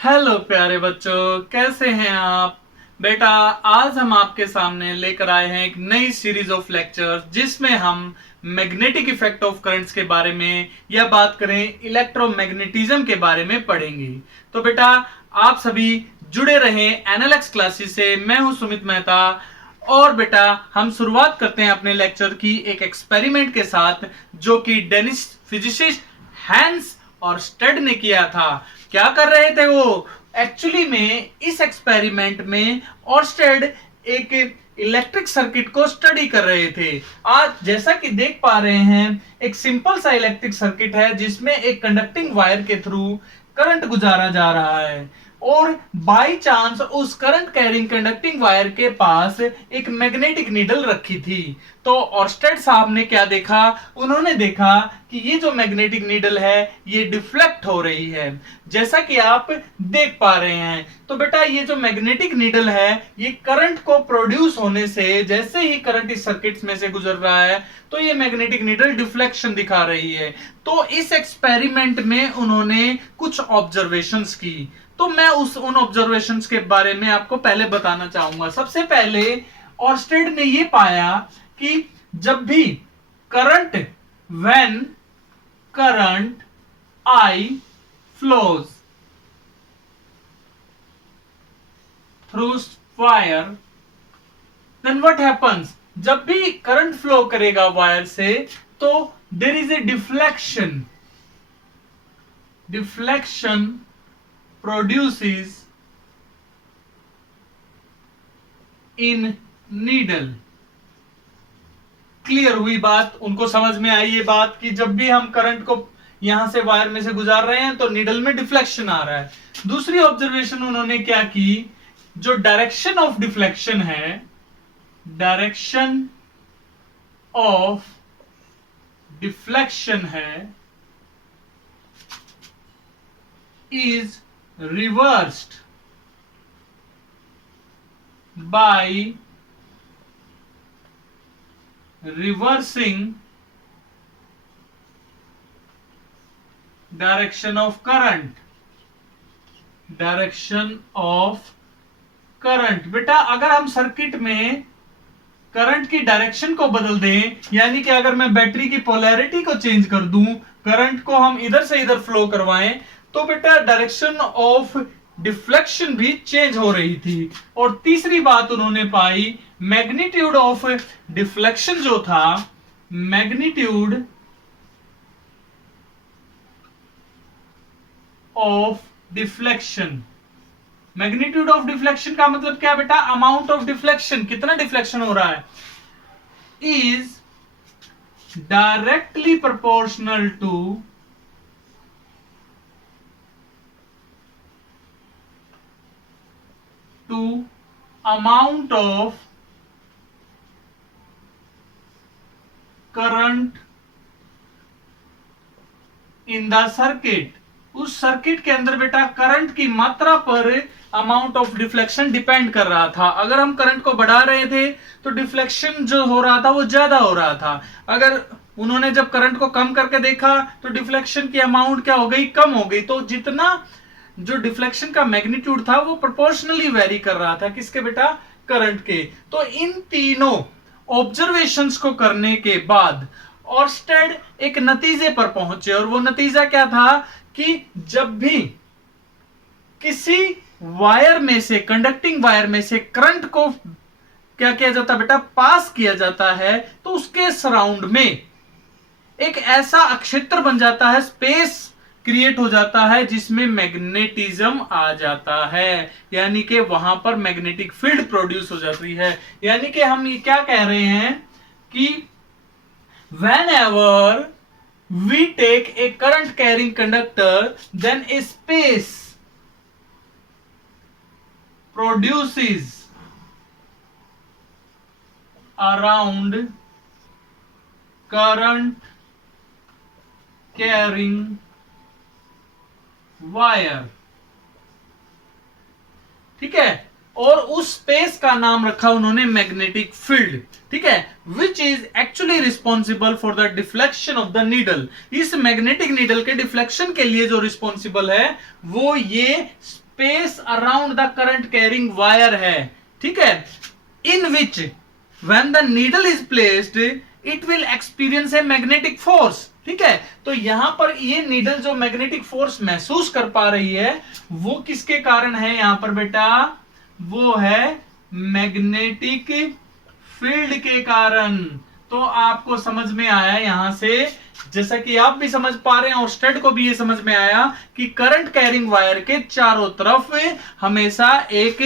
Hello प्यारे बच्चों, कैसे हैं आप? बेटा, आज हम आपके सामने लेकर आए हैं एक नई सीरीज ऑफ लेक्चर जिसमें हम मैग्नेटिक इफेक्ट ऑफ करंट्स के बारे में या बात करें इलेक्ट्रोमैग्नेटिज्म के बारे में पढ़ेंगे। तो बेटा, आप सभी जुड़े रहें एनालॉग्स क्लासेस से। मैं हूं सुमित मेहता। और बेटा, हम शुरुआत करते हैं अपने लेक्चर की एक एक्सपेरिमेंट के साथ जो कि डेनिश फिजिसिस्ट हैंस और स्टड ने किया था। क्या कर रहे थे वो? एक्चुअली में इस एक्सपेरिमेंट में ऑर्स्टेड एक इलेक्ट्रिक सर्किट को स्टडी कर रहे थे। आज जैसा कि देख पा रहे हैं, एक सिंपल सा इलेक्ट्रिक सर्किट है जिसमें एक कंडक्टिंग वायर के थ्रू करंट गुजारा जा रहा है और बाय चांस उस करंट कैरिंग कंडक्टिंग वायर के पास एक मैग्नेटिक नीडल रखी थी। तो ऑर्स्टेड साहब ने क्या देखा? उन्होंने देखा कि ये जो मैग्नेटिक नीडल है ये डिफ्लेक्ट हो रही है, जैसा कि आप देख पा रहे हैं। तो बेटा, ये जो मैग्नेटिक नीडल है ये करंट को प्रोड्यूस होने से, जैसे ही करंट इस सर्किट में से गुजर रहा है तो ये मैग्नेटिक नीडल डिफ्लेक्शन दिखा रही है। तो इस एक्सपेरिमेंट में उन्होंने कुछ ऑब्जर्वेशंस की। तो मैं उन ऑब्जर्वेशंस के बारे में आपको पहले बताना चाहूंगा। सबसे पहले ऑर्स्टेड ने यह पाया कि जब भी current when current I flows through wire, then what happens? जब भी करंट फ्लो करेगा वायर से तो there is a deflection. Deflection produces in needle। Clear हुई बात? उनको समझ में आई ये बात कि जब भी हम करंट को यहां से वायर में से गुजार रहे हैं तो नीडल में डिफ्लेक्शन आ रहा है। दूसरी ऑब्जर्वेशन उन्होंने क्या की? जो डायरेक्शन ऑफ डिफ्लेक्शन है, डायरेक्शन ऑफ डिफ्लेक्शन है, is reversed by reversing direction of current। Direction of current. बेटा, अगर हम सर्किट में करंट की डायरेक्शन को बदल दें, यानी कि अगर मैं बैटरी की पोलैरिटी को चेंज कर दूं, करंट को हम इधर से इधर फ्लो करवाएं, तो बेटा डायरेक्शन ऑफ डिफ्लेक्शन भी चेंज हो रही थी। और तीसरी बात उन्होंने पाई, मैग्नीट्यूड ऑफ डिफ्लेक्शन जो था, magnitude of deflection. Magnitude of deflection का मतलब क्या बेटा? अमाउंट ऑफ डिफ्लेक्शन, कितना डिफ्लेक्शन हो रहा है, is directly proportional to amount of current in the circuit। उस सर्किट के अंदर बेटा करंट की मात्रा पर अमाउंट ऑफ डिफ्लेक्शन डिपेंड कर रहा था। अगर हम करंट को बढ़ा रहे थे तो डिफ्लेक्शन जो हो रहा था वो ज्यादा हो रहा था। अगर उन्होंने जब करंट को कम करके देखा तो डिफ्लेक्शन की अमाउंट क्या हो गई? कम हो गई। तो जितना जो डिफ्लेक्शन का मैग्नीट्यूड था वो प्रोपोर्शनली वेरी कर रहा था, किसके बेटा? करंट के। तो इन तीनों ऑब्जर्वेशंस को करने के बाद ऑर्स्टेड एक नतीजे पर पहुंचे, और वो नतीजा क्या था कि जब भी किसी वायर में से, कंडक्टिंग वायर में से करंट को क्या किया जाता बेटा? पास किया जाता है, तो उसके सराउंड में एक ऐसा अक्षेत्र बन जाता है, स्पेस क्रिएट हो जाता है जिसमें मैग्नेटिज्म आ जाता है, यानी कि वहां पर मैग्नेटिक फील्ड प्रोड्यूस हो जाती है। यानी कि हम ये क्या कह रहे हैं कि whenever we take a current carrying conductor, then a space produces around current carrying wire. ठीक है, और उस स्पेस का नाम रखा उन्होंने मैग्नेटिक फील्ड। ठीक है, which is actually responsible for the deflection of the needle. इस मैग्नेटिक नीडल के डिफ्लेक्शन के लिए जो रिस्पॉन्सिबल है वो ये space around the current carrying wire है, ठीक है, in which when the needle is placed it will experience a magnetic force, ठीक है। तो यहां पर ये नीडल जो मैग्नेटिक फोर्स महसूस कर पा रही है वो किसके कारण है यहां पर बेटा, वो है मैग्नेटिक फील्ड के कारण। तो आपको समझ में आया यहां से, जैसा कि आप भी समझ पा रहे हैं और स्टड को भी ये समझ में आया कि करंट कैरिंग वायर के चारों तरफ हमेशा एक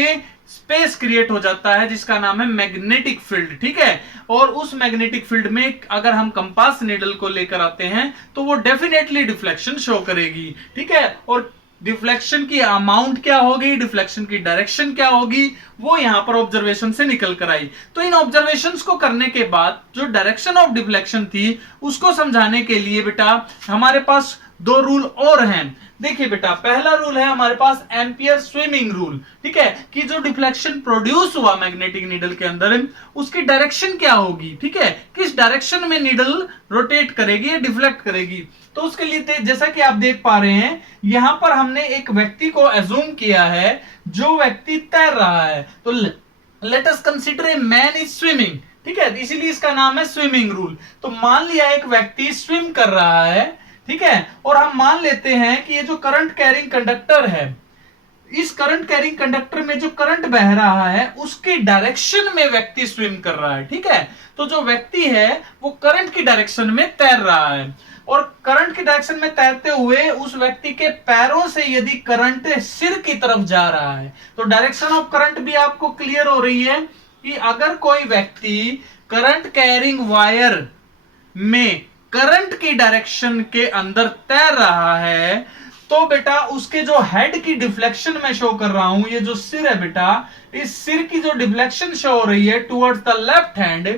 स्पेस क्रिएट हो जाता है जिसका नाम है मैग्नेटिक फील्ड, ठीक है। और उस मैग्नेटिक फील्ड में अगर हम कंपास नीडल को लेकर आते हैं तो वो डेफिनेटली डिफ्लेक्शन शो करेगी, ठीक है। और डिफ्लेक्शन की अमाउंट क्या होगी, डिफ्लेक्शन की डायरेक्शन क्या होगी, वो यहां पर ऑब्जर्वेशन से निकल कर आई। तो इन ऑब्जर्वेशंस को करने के बाद जो डायरेक्शन ऑफ डिफ्लेक्शन थी उसको समझाने के लिए बेटा हमारे पास दो रूल और हैं। देखिए बेटा, पहला रूल है हमारे पास एम्पियर स्विमिंग रूल, ठीक है, कि जो डिफ्लेक्शन प्रोड्यूस हुआ मैग्नेटिक नीडल के अंदर उसकी डायरेक्शन क्या होगी, ठीक है, किस डायरेक्शन में नीडल रोटेट करेगी या डिफ्लेक्ट करेगी। तो उसके लिए जैसा कि आप देख पा रहे हैं यहां पर हमने एक व्यक्ति को एज्यूम किया है जो व्यक्ति तैर रहा है। तो let us consider a man is swimming, ठीक है, इसीलिए इसका नाम है स्विमिंग रूल। तो मान लिया एक व्यक्ति स्विम कर रहा है, ठीक है, और हम मान लेते हैं कि ये जो करंट कैरिंग कंडक्टर है, इस करंट कैरिंग कंडक्टर में जो करंट बह रहा है उसकी डायरेक्शन में व्यक्ति स्विम कर रहा है, ठीक है। तो जो व्यक्ति है वो करंट की डायरेक्शन में तैर रहा है और करंट की डायरेक्शन में तैरते हुए उस व्यक्ति के पैरों से यदि करंट सिर की तरफ जा रहा है तो डायरेक्शन ऑफ करंट भी आपको क्लियर हो रही है कि अगर कोई व्यक्ति करंट कैरिंग वायर में करंट की डायरेक्शन के अंदर तैर रहा है तो बेटा उसके जो हेड की डिफ्लेक्शन मैं शो कर रहा हूं, ये जो सिर है बेटा, इस सिर की जो डिफ्लेक्शन शो हो रही है टुवर्ड्स द लेफ्ट हैंड,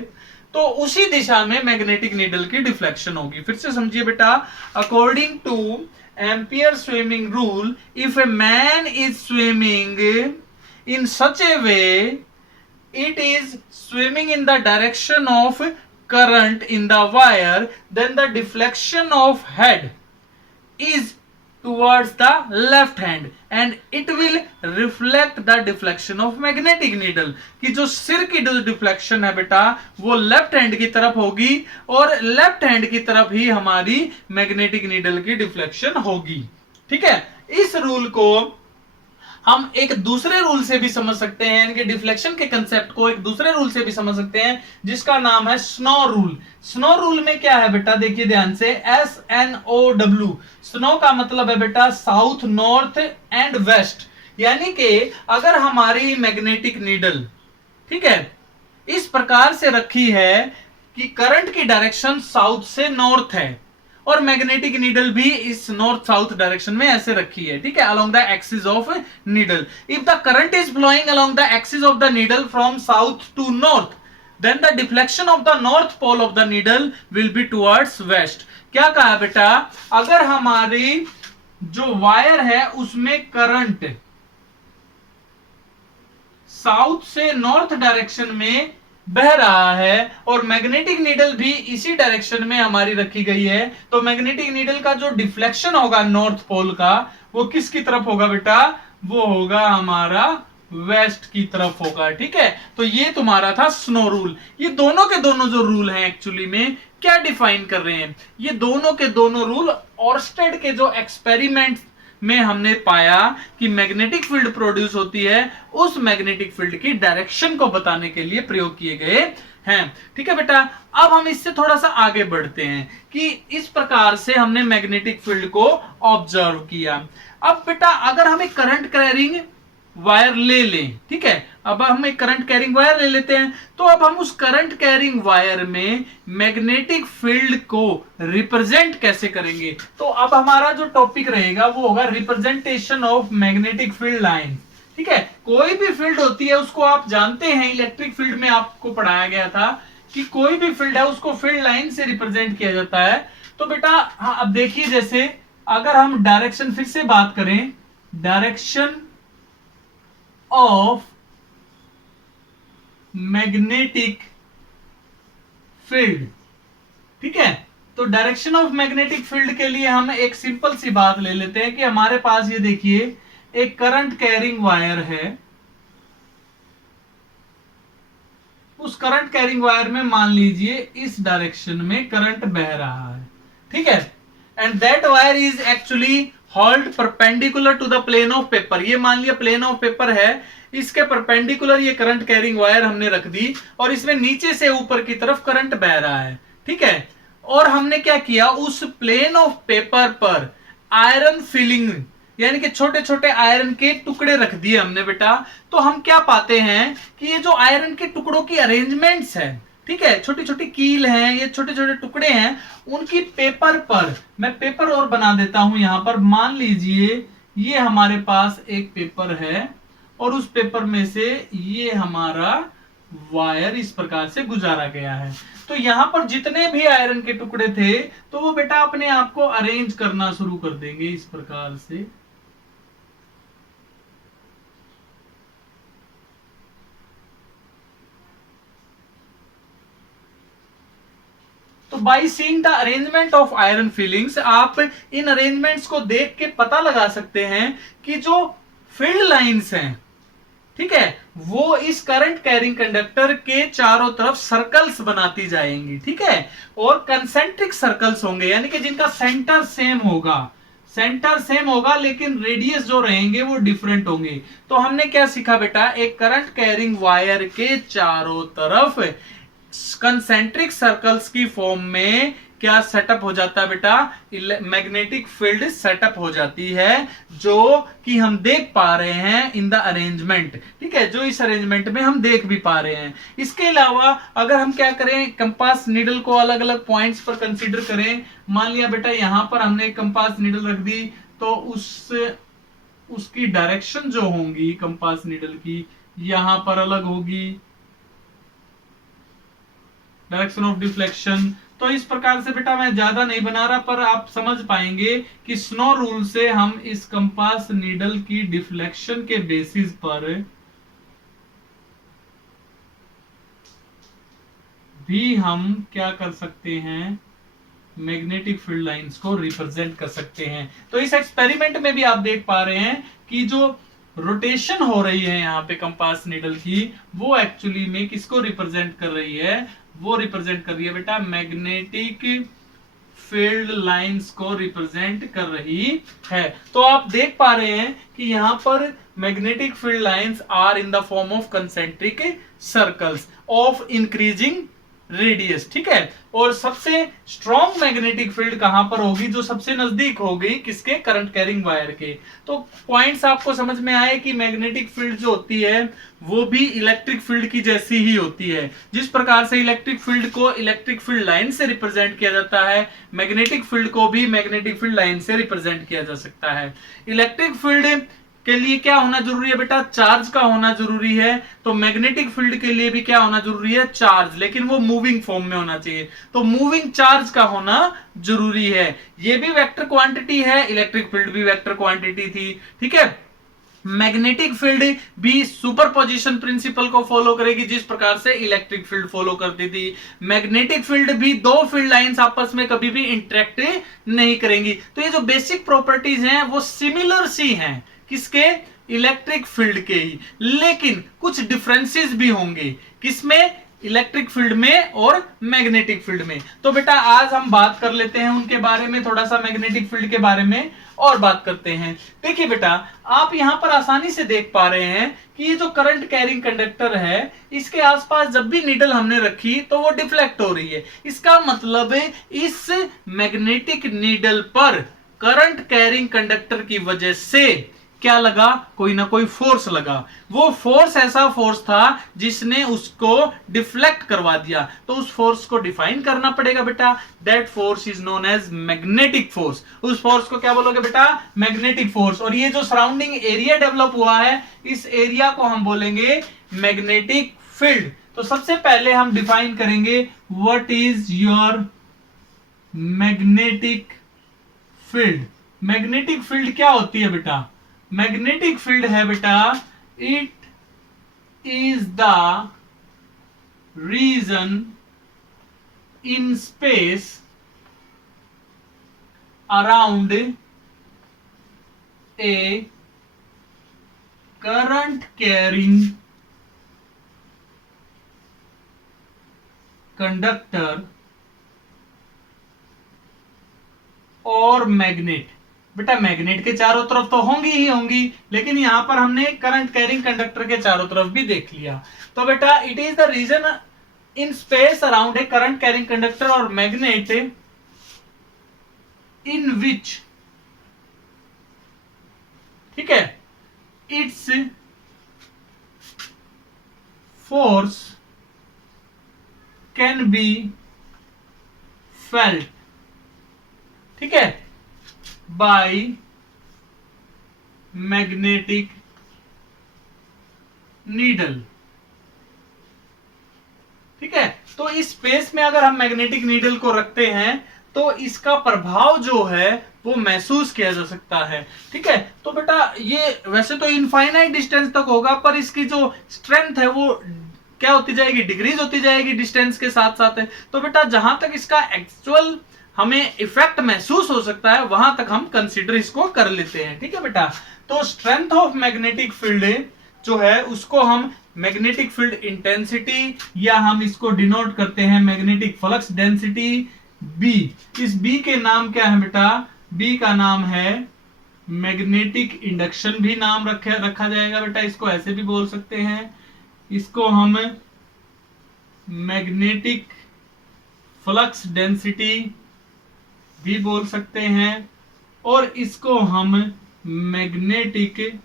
तो उसी दिशा में मैग्नेटिक नीडल की डिफ्लेक्शन होगी। फिर से समझिए बेटा, according two ampere swimming rule, if a man is swimming in such A way it is swimming in the direction of current in the wire, then the deflection of head is towards the left hand and it will reflect the deflection of magnetic needle, कि जो सिर की जो deflection है बेटा वो left hand की तरफ होगी और लेफ्ट हैंड की तरफ ही हमारी मैग्नेटिक नीडल की डिफ्लेक्शन होगी, ठीक है। इस रूल को हम एक दूसरे रूल से भी समझ सकते हैं, इनके डिफ्लेक्शन के कंसेप्ट को एक दूसरे रूल से भी समझ सकते हैं जिसका नाम है स्नो रूल। स्नो रूल में क्या है बेटा, देखिए ध्यान से, SNOW, स्नो का मतलब है बेटा साउथ, नॉर्थ एंड वेस्ट, यानी कि अगर हमारी मैग्नेटिक नीडल, ठीक है, इस प्रकार से रखी है कि करंट की डायरेक्शन साउथ से नॉर्थ है और मैग्नेटिक नीडल भी इस नॉर्थ साउथ डायरेक्शन में ऐसे रखी है, ठीक है, along the axis of needle. If the current is flowing along the axis of the needle from south to north, then the deflection of the north pole of the needle will be towards west. क्या कहा बेटा, अगर हमारी जो wire है उसमें current south से north direction में बह रहा है और मैग्नेटिक नीडल भी इसी डायरेक्शन में हमारी रखी गई है, तो मैग्नेटिक नीडल का जो डिफ्लेक्शन होगा नॉर्थ पोल का वो किसकी तरफ होगा बेटा, वो होगा हमारा वेस्ट की तरफ होगा, ठीक है। तो ये तुम्हारा था स्नो रूल। ये दोनों के दोनों जो रूल हैं एक्चुअली में क्या डिफाइन कर रहे हैं, ये दोनों के दोनों रूल ऑर्स्टेड के जो एक्सपेरिमेंट में हमने पाया कि मैग्नेटिक फील्ड प्रोड्यूस होती है उस मैग्नेटिक फील्ड की डायरेक्शन को बताने के लिए प्रयोग किए गए हैं, ठीक है बेटा। अब हम इससे थोड़ा सा आगे बढ़ते हैं कि इस प्रकार से हमने मैग्नेटिक फील्ड को ऑब्जर्व किया। अब बेटा अगर हम एक करंट कैरिंग वायर ले लें, ठीक है, अब हम एक करंट कैरिंग वायर ले लेते हैं, तो अब हम उस करंट कैरिंग वायर में मैग्नेटिक फील्ड को रिप्रेजेंट कैसे करेंगे। तो अब हमारा जो टॉपिक रहेगा वो होगा representation of magnetic field line, ठीक है। कोई भी फील्ड होती है उसको आप जानते हैं, इलेक्ट्रिक फील्ड में आपको पढ़ाया गया था कि कोई भी फील्ड है उसको फील्ड लाइन से रिप्रेजेंट किया जाता है। तो बेटा हाँ, अब देखिए जैसे अगर हम डायरेक्शन फिर से बात करें, डायरेक्शन ऑफ मैग्नेटिक फील्ड, ठीक है, तो डायरेक्शन ऑफ मैग्नेटिक फील्ड के लिए हम एक सिंपल सी बात ले लेते हैं कि हमारे पास ये देखिए एक करंट कैरिंग वायर है, उस करंट कैरिंग वायर में मान लीजिए इस डायरेक्शन में करंट बह रहा है, ठीक है, and that wire is actually hold perpendicular to the plane of paper. ये मान लिया प्लेन ऑफ पेपर है, इसके परपेंडिकुलर ये करंट कैरिंग वायर हमने रख दी और इसमें नीचे से ऊपर की तरफ करंट बह रहा है, ठीक है। और हमने क्या किया, उस प्लेन ऑफ पेपर पर आयरन फिलिंग यानी कि छोटे छोटे आयरन के टुकड़े रख दिए हमने बेटा। तो हम क्या पाते हैं कि ये जो आयरन के टुकड़ों की अरेंजमेंट्स है, ठीक है, छोटी छोटी कील हैं, ये छोटे छोटे टुकड़े हैं, उनकी पेपर पर मैं पेपर और बना देता हूं। यहां पर मान लीजिए ये हमारे पास एक पेपर है और उस पेपर में से ये हमारा वायर इस प्रकार से गुजारा गया है। तो यहां पर जितने भी आयरन के टुकड़े थे तो वो बेटा अपने आप को अरेंज करना शुरू कर देंगे इस प्रकार से। तो by seeing the arrangement of iron filings, आप इन अरेंजमेंट्स को देख के पता लगा सकते हैं कि जो फील्ड लाइंस हैं, ठीक है, वो इस करंट कैरिंग कंडक्टर के चारों तरफ सर्कल्स बनाती जाएंगी, ठीक है, और कंसेंट्रिक सर्कल्स होंगे यानी कि जिनका सेंटर सेम होगा, सेंटर सेम होगा लेकिन रेडियस जो रहेंगे वो डिफरेंट होंगे। तो हमने क्या सीखा बेटा, एक करंट कैरिंग वायर के चारों तरफ कंसेंट्रिक सर्कल्स की फॉर्म में क्या सेटअप हो जाता है बेटा, मैग्नेटिक फील्ड सेटअप हो जाती है, जो कि हम देख पा रहे हैं इन द अरेंजमेंट, ठीक है, जो इस अरेंजमेंट में हम देख भी पा रहे हैं। इसके अलावा अगर हम क्या करें, कंपास नीडल को अलग अलग पॉइंट्स पर कंसीडर करें, मान लिया बेटा यहां पर हमने कंपास नीडल रख दी, तो उसकी डायरेक्शन जो होंगी कंपास नीडल की यहां पर अलग होगी, डायरेक्शन ऑफ डिफ्लेक्शन। तो इस प्रकार से बेटा मैं ज्यादा नहीं बना रहा, पर आप समझ पाएंगे कि स्नो रूल से हम इस कंपास नीडल की डिफ्लेक्शन के बेसिस पर भी हम क्या कर सकते हैं, मैग्नेटिक फील्ड लाइंस को रिप्रेजेंट कर सकते हैं। तो इस एक्सपेरिमेंट में भी आप देख पा रहे हैं कि जो रोटेशन हो रही है यहाँ पे कंपास नीडल की, वो एक्चुअली में किसको रिप्रेजेंट कर रही है, वो रिप्रेजेंट कर रही है बेटा मैग्नेटिक फील्ड लाइंस को रिप्रेजेंट कर रही है। तो आप देख पा रहे हैं कि यहां पर magnetic field lines are in the form of concentric circles of increasing radius, ठीक है। और सबसे स्ट्रॉन्ग मैग्नेटिक फील्ड कहां पर होगी, जो सबसे नजदीक होगी किसके, करंट कैरिंग वायर के। तो पॉइंट्स आपको समझ में आए कि मैग्नेटिक फील्ड जो होती है वो भी इलेक्ट्रिक फील्ड की जैसी ही होती है। जिस प्रकार से इलेक्ट्रिक फील्ड को इलेक्ट्रिक फील्ड लाइन से रिप्रेजेंट किया जाता है, मैग्नेटिक फील्ड को भी मैग्नेटिक फील्ड लाइन से रिप्रेजेंट किया जा सकता है। इलेक्ट्रिक फील्ड के लिए क्या होना जरूरी है बेटा, चार्ज का होना जरूरी है। तो मैग्नेटिक फील्ड के लिए भी क्या होना जरूरी है, चार्ज, लेकिन वो मूविंग फॉर्म में होना चाहिए। तो मूविंग चार्ज का होना जरूरी है। ये भी वेक्टर क्वांटिटी है, इलेक्ट्रिक फील्ड भी वेक्टर क्वांटिटी थी, ठीक है। मैग्नेटिक फील्ड भी सुपरपोजिशन प्रिंसिपल को फॉलो करेगी, जिस प्रकार से इलेक्ट्रिक फील्ड फॉलो करती थी। मैग्नेटिक फील्ड भी दो फील्ड लाइंस आपस में कभी भी इंटरेक्ट नहीं करेंगी। तो ये जो बेसिक प्रॉपर्टीज हैं वो सिमिलर सी हैं, किसके, इलेक्ट्रिक फील्ड के ही, लेकिन कुछ डिफरेंसेस भी होंगे, किसमें, इलेक्ट्रिक फील्ड में और मैग्नेटिक फील्ड में। तो बेटा आज हम बात कर लेते हैं उनके बारे में, थोड़ा सा मैग्नेटिक फील्ड के बारे में और बात करते हैं। देखिए बेटा आप यहां पर आसानी से देख पा रहे हैं कि ये जो करंट कैरिंग कंडक्टर है, इसके आसपास जब भी नीडल हमने रखी तो वो डिफ्लेक्ट हो रही है। इसका मतलब है इस मैग्नेटिक नीडल पर करंट कैरिंग कंडक्टर की वजह से क्या लगा, कोई ना कोई फोर्स लगा। वो फोर्स ऐसा फोर्स था जिसने उसको डिफ्लेक्ट करवा दिया। तो उस फोर्स को डिफाइन करना पड़ेगा बेटा। That force is known as magnetic force. उस फोर्स को क्या बोलोगे बेटा, मैग्नेटिक फोर्स। और ये जो सराउंडिंग एरिया डेवलप हुआ है, इस एरिया को हम बोलेंगे मैग्नेटिक फील्ड। तो सबसे पहले हम डिफाइन करेंगे what is your magnetic field. Magnetic field क्या होती है बेटा, मैग्नेटिक फील्ड है बेटा, it is the region in space around a current carrying conductor और मैग्नेट। बेटा मैग्नेट के चारों तरफ तो होंगी ही होंगी, लेकिन यहां पर हमने करंट कैरिंग कंडक्टर के चारों तरफ भी देख लिया। तो बेटा it is the region in space around a current carrying conductor और मैग्नेट इन विच, ठीक है, it's force can be felt, ठीक है, बाय मैग्नेटिक नीडल। ठीक है, तो इस स्पेस में अगर हम मैग्नेटिक नीडल को रखते हैं तो इसका प्रभाव जो है वो महसूस किया जा सकता है। ठीक है, तो बेटा ये वैसे तो इनफाइनाइट डिस्टेंस तक होगा, पर इसकी जो स्ट्रेंथ है वो क्या होती जाएगी, डिक्रीज होती जाएगी डिस्टेंस के साथ साथ है। तो बेटा जहां तक इसका एक्चुअल हमें इफेक्ट महसूस हो सकता है वहां तक हम कंसीडर इसको कर लेते हैं। ठीक है बेटा, तो स्ट्रेंथ ऑफ मैग्नेटिक फील्ड जो है उसको हम मैग्नेटिक फील्ड इंटेंसिटी, या हम इसको डिनोट करते हैं मैग्नेटिक फ्लक्स डेंसिटी बी। इस बी के नाम क्या है बेटा, बी का नाम है मैग्नेटिक इंडक्शन भी नाम रखा जाएगा बेटा, इसको ऐसे भी बोल सकते हैं, इसको हम मैग्नेटिक फ्लक्स डेंसिटी भी बोल सकते हैं, और इसको हम मैग्नेटिक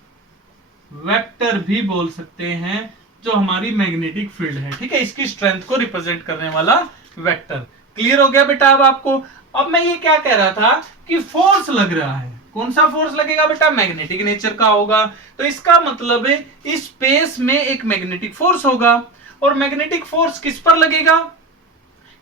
वेक्टर भी बोल सकते हैं, जो हमारी मैग्नेटिक फील्ड है। ठीक है, इसकी स्ट्रेंथ को रिप्रेजेंट करने वाला वेक्टर। क्लियर हो गया बेटा अब आपको। अब मैं ये क्या कह रहा था कि फोर्स लग रहा है, कौन सा फोर्स लगेगा बेटा, मैग्नेटिक नेचर का होगा। तो इसका मतलब है इस स्पेस में एक मैग्नेटिक फोर्स होगा, और मैग्नेटिक फोर्स किस पर लगेगा,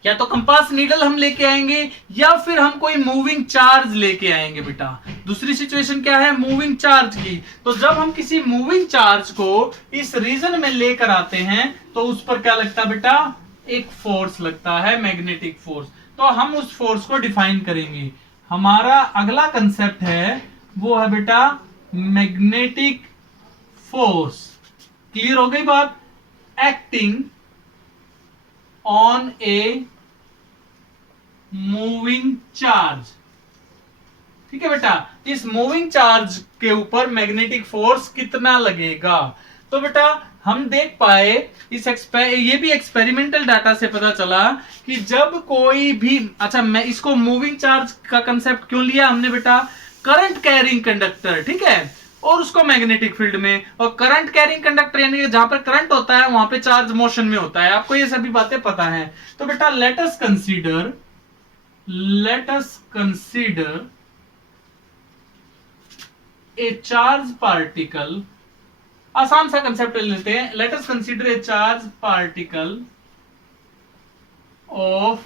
या तो कंपास नीडल हम लेके आएंगे या फिर हम कोई मूविंग चार्ज लेके आएंगे बेटा। दूसरी सिचुएशन क्या है, मूविंग चार्ज की। तो जब हम किसी मूविंग चार्ज को इस रीजन में लेकर आते हैं तो उस पर क्या लगता है बेटा, एक फोर्स लगता है, मैग्नेटिक फोर्स। तो हम उस फोर्स को डिफाइन करेंगे। हमारा अगला कंसेप्ट है वो है बेटा मैग्नेटिक फोर्स। क्लियर हो गई बात, acting on a moving charge. ठीक है बेटा, इस मूविंग चार्ज के ऊपर मैग्नेटिक फोर्स कितना लगेगा। तो बेटा हम देख पाए ये भी एक्सपेरिमेंटल डाटा से पता चला कि जब कोई भी, अच्छा मैं इसको मूविंग चार्ज का कंसेप्ट क्यों लिया हमने बेटा, करंट कैरिंग कंडक्टर, ठीक है, और उसको मैग्नेटिक फील्ड में, और करंट कैरिंग कंडक्टर यानी कि जहां पर करंट होता है वहां पे चार्ज मोशन में होता है। आपको ये सभी बातें पता है। तो बेटा let us consider a charge particle. आसान सा कंसेप्ट ले लेते हैं, let us consider a charge particle of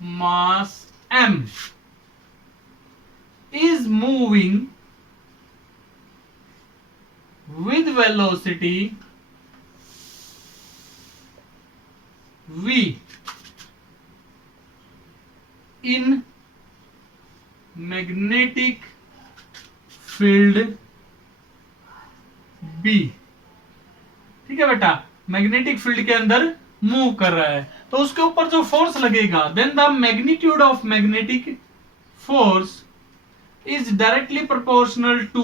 mass m is moving with velocity v in magnetic field b। ठीक है बेटा, मैग्नेटिक फील्ड के अंदर मूव कर रहा है, तो उसके ऊपर जो फोर्स लगेगा, then the magnitude of magnetic force is directly proportional to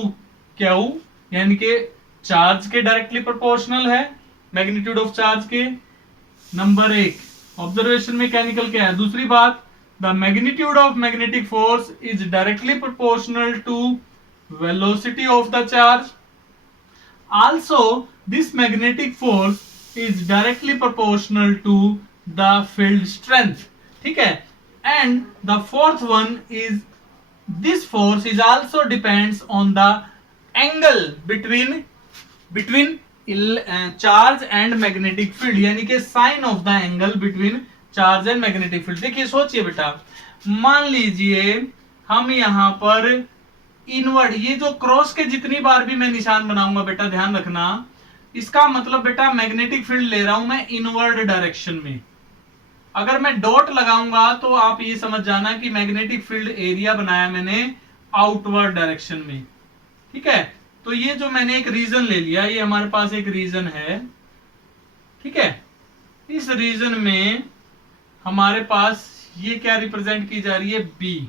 Q, यानी कि चार्ज के डायरेक्टली प्रोपोर्शनल है मैग्नीट्यूड ऑफ चार्ज के। नंबर एक ऑब्जर्वेशन मैकेनिकल क्या है। दूसरी बात, the magnitude of magnetic force is directly proportional to velocity of the charge. Also this magnetic force is directly proportional to the field strength। ठीक है, and the fourth one is this force is also depends on the angle between charge and magnetic field, यानी कि sign of the angle between charge and magnetic field। देखिए सोचिए बेटा, मान लीजिए हम यहां पर इनवर्ड, ये जो क्रॉस के जितनी बार भी मैं निशान बनाऊंगा बेटा ध्यान रखना, इसका मतलब बेटा मैग्नेटिक फील्ड ले रहा हूं मैं इनवर्ड डायरेक्शन में। अगर मैं डॉट लगाऊंगा तो आप ये समझ जाना कि मैग्नेटिक फील्ड एरिया बनाया मैंने आउटवर्ड डायरेक्शन में। ठीक है, तो ये जो मैंने एक रीजन ले लिया, ये हमारे पास एक रीजन है, ठीक है। इस रीजन में हमारे पास ये क्या रिप्रेजेंट की जा रही है, बी,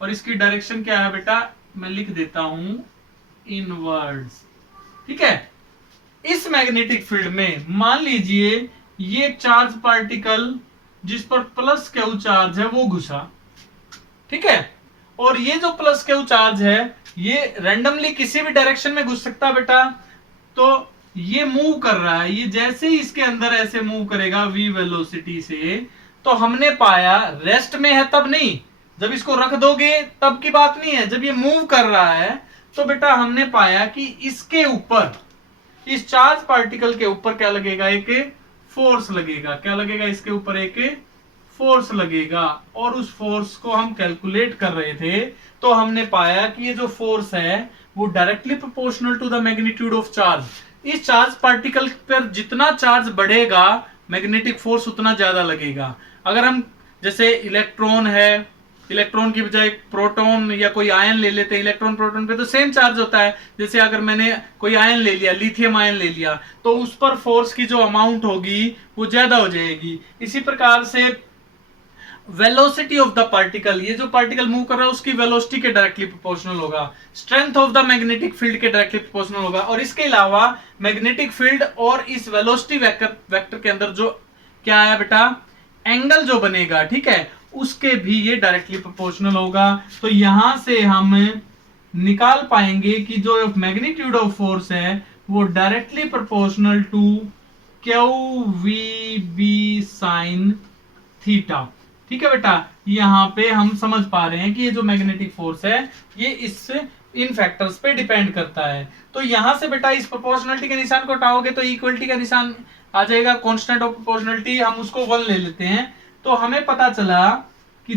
और इसकी डायरेक्शन क्या है बेटा, मैं लिख देता हूं इनवर्ड्स, ठीक है। इस मैग्नेटिक फील्ड में मान लीजिए ये एक चार्ज पार्टिकल जिस पर प्लस क्यू चार्ज है वो घुसा, ठीक है, और ये जो प्लस क्यू चार्ज है ये रैंडमली किसी भी डायरेक्शन में घुस सकता बेटा। तो ये मूव कर रहा है, ये जैसे ही इसके अंदर ऐसे मूव करेगा v वेलोसिटी से, तो हमने पाया रेस्ट में है तब नहीं, जब इसको रख दोगे तब की बात नहीं है, जब ये मूव कर रहा है तो बेटा हमने पाया कि इसके ऊपर, इस चार्ज पार्टिकल के ऊपर क्या लगेगा, एक फोर्स लगेगा। क्या लगेगा, इसके ऊपर एक फोर्स लगेगा, और उस फोर्स को हम कैलकुलेट कर रहे थे तो हमने पाया कि ये जो फोर्स है वो directly proportional to the magnitude of charge. इस चार्ज पार्टिकल पर जितना चार्ज बढ़ेगा मैग्नेटिक फोर्स उतना ज्यादा लगेगा। अगर हम जैसे इलेक्ट्रॉन है, इलेक्ट्रॉन की बजाय प्रोटॉन या कोई आयन ले लेते हैं, इलेक्ट्रॉन प्रोटॉन पे तो सेम चार्ज होता है। जैसे अगर मैंने कोई आयन ले लिया, लिथियम आयन ले लिया, तो उस पर फोर्स की जो अमाउंट होगी वो ज्यादा हो जाएगी। इसी प्रकार से वेलोसिटी ऑफ द पार्टिकल, ये जो पार्टिकल मूव कर रहा है उसकी वेलोसिटी के डायरेक्टली प्रोपोर्शनल होगा, strength of the magnetic field के डायरेक्टली प्रोपोर्शनल होगा, और इसके अलावा मैग्नेटिक फील्ड और इस वेलोसिटी वेक्टर के अंदर जो क्या है बेटा, एंगल जो बनेगा, ठीक है, उसके भी ये डायरेक्टली प्रोपोर्शनल होगा। तो यहां से हम निकाल पाएंगे कि जो मैग्नीट्यूड ऑफ फोर्स है वो directly proportional to Q V B sine theta, ठीक है बेटा। यहां पे हम समझ पा रहे हैं कि ये जो मैग्नेटिक फोर्स है ये इन फैक्टर्स पे डिपेंड करता है। तो यहां से बेटा इस प्रोपोर्शनलिटी के निशान को हटाओगे तो इक्वलिटी का निशान आ जाएगा, कांस्टेंट ऑफ प्रोपोर्शनलिटी हम उसको 1 ले लेते हैं। तो हमें पता चला कि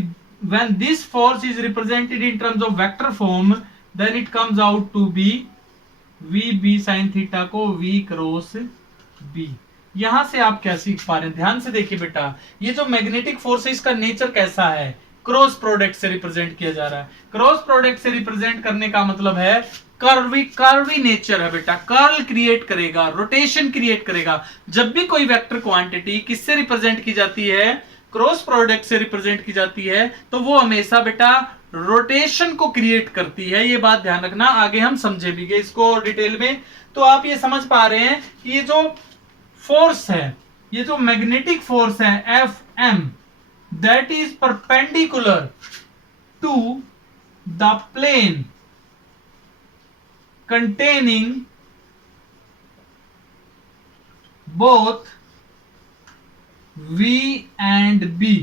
when this force is represented in terms of vector form then it comes out to be vb sin theta को v क्रॉस b। यहां से आप क्या सीख पा रहे हैं, ध्यान से देखिए बेटा, ये जो मैग्नेटिक फोर्स है इसका नेचर कैसा है, क्रॉस प्रोडक्ट से रिप्रेजेंट किया जा रहा है। क्रॉस प्रोडक्ट से रिप्रेजेंट करने का मतलब है कर्वी नेचर है बेटा, कर्ल क्रिएट करेगा, रोटेशन क्रिएट करेगा। जब भी कोई वेक्टर क्वांटिटी किससे रिप्रेजेंट की जाती है, क्रॉस प्रोडक्ट से रिप्रेजेंट की जाती है, तो वो हमेशा बेटा रोटेशन को क्रिएट करती है। ये बात ध्यान रखना, आगे हम समझेंगे इसको डिटेल में। तो आप ये समझ पा रहे हैं कि ये जो फोर्स है, ये जो मैग्नेटिक फोर्स है F M, that is perpendicular to the plane containing both V and B।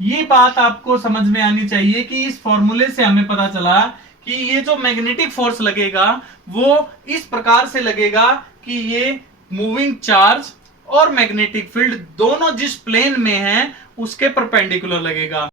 ये बात आपको समझ में आनी चाहिए कि इस फॉर्मूले से हमें पता चला कि ये जो मैग्नेटिक फोर्स लगेगा वो इस प्रकार से लगेगा कि ये मूविंग चार्ज और मैग्नेटिक फील्ड दोनों जिस प्लेन में है उसके परपेंडिकुलर लगेगा।